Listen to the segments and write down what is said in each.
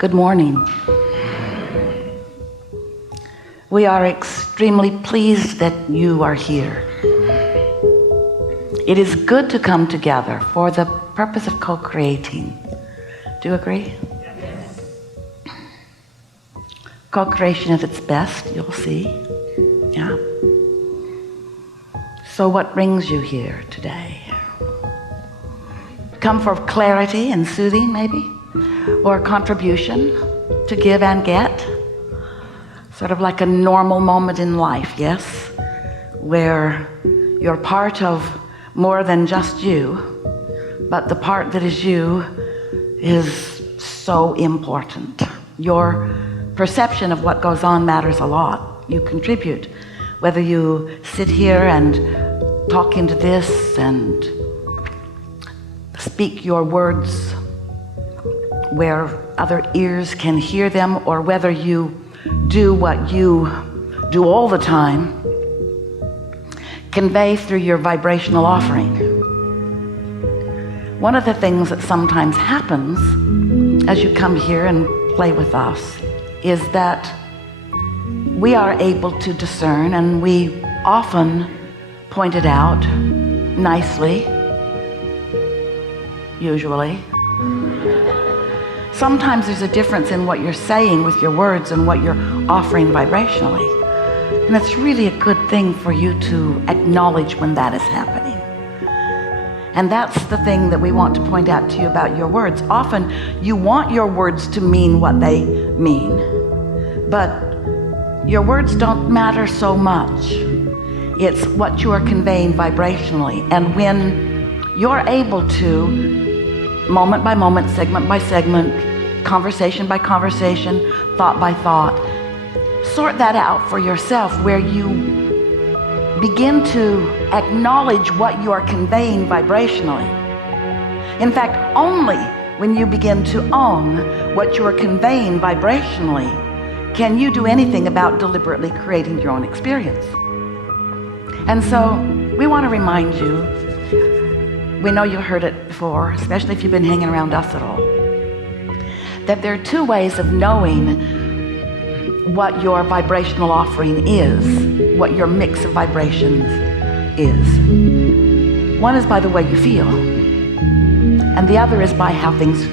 Good morning. We are extremely pleased that you are here. It is good to come together for the purpose of co-creating. Do you agree? Yes. Co-creation at its best, you'll see. Yeah. So what brings you here today? Come for clarity and soothing, maybe? Or contribution to give and get? Sort of like a normal moment in life, yes? Where you're part of more than just you, but the part that is you is so important. Your perception of what goes on matters a lot. You contribute. Whether you sit here and talk into this and speak your words where other ears can hear them, or whether you do what you do all the time, convey through your vibrational offering. One of the things that sometimes happens as you come here and play with us is that we are able to discern, and we often point it out nicely, usually. Sometimes there's a difference in what you're saying with your words and what you're offering vibrationally. And it's really a good thing for you to acknowledge when that is happening. And that's the thing that we want to point out to you about your words. Often you want your words to mean what they mean, but your words don't matter so much. It's what you are conveying vibrationally. And when you're able to, moment by moment, segment by segment, conversation by conversation, thought by thought, sort that out for yourself, where you begin to acknowledge what you are conveying vibrationally. In fact, only when you begin to own what you are conveying vibrationally can you do anything about deliberately creating your own experience. And so we want to remind you, we know you heard it before, especially if you've been hanging around us at all, that there are two ways of knowing what your vibrational offering is, what your mix of vibrations is. One is by the way you feel, and the other is by how things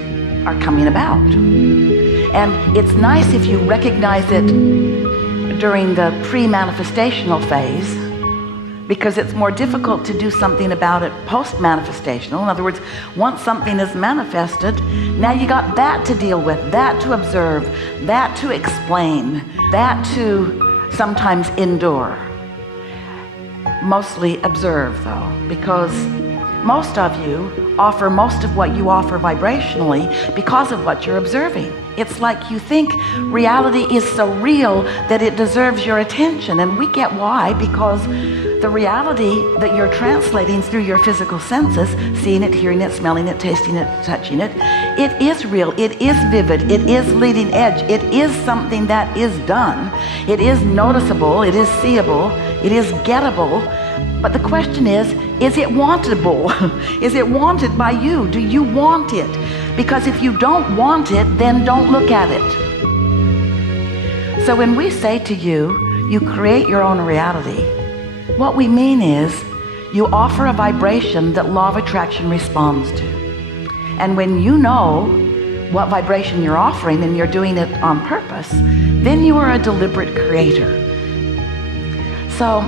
are coming about. And it's nice if you recognize it during the pre-manifestational phase, because it's more difficult to do something about it post-manifestational. In other words, once something is manifested, now you got that to deal with, that to observe, that to explain, that to sometimes endure. Mostly observe, though, because most of you offer most of what you offer vibrationally because of what you're observing. It's like you think reality is so real that it deserves your attention, and we get why, because the reality that you're translating through your physical senses, seeing it, hearing it, smelling it, tasting it, touching it, it is real, it is vivid, it is leading edge, it is something that is done, it is noticeable, it is seeable, it is gettable. But the question is it wantable? Is it wanted by you? Do you want it? Because if you don't want it, then don't look at it. So when we say to you, you create your own reality, what we mean is you offer a vibration that law of attraction responds to. And when you know what vibration you're offering and you're doing it on purpose, then you are a deliberate creator. So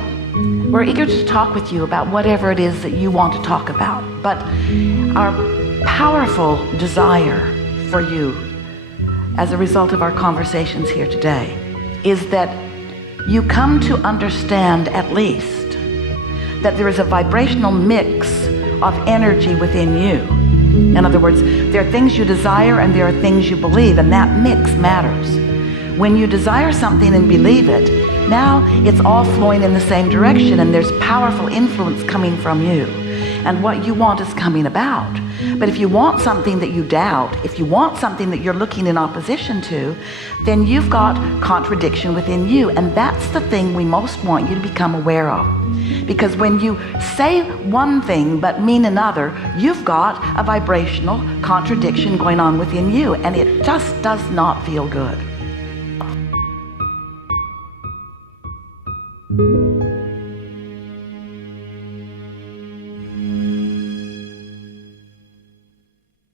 we're eager to talk with you about whatever it is that you want to talk about. But our powerful desire for you as a result of our conversations here today is that you come to understand at least that there is a vibrational mix of energy within you. In other words, there are things you desire and there are things you believe, and that mix matters. When you desire something and believe it, now it's all flowing in the same direction, and there's powerful influence coming from you. And what you want is coming about. But if you want something that you doubt, if you want something that you're looking in opposition to, then you've got contradiction within you. And that's the thing we most want you to become aware of. Because when you say one thing but mean another, you've got a vibrational contradiction going on within you, and it just does not feel good.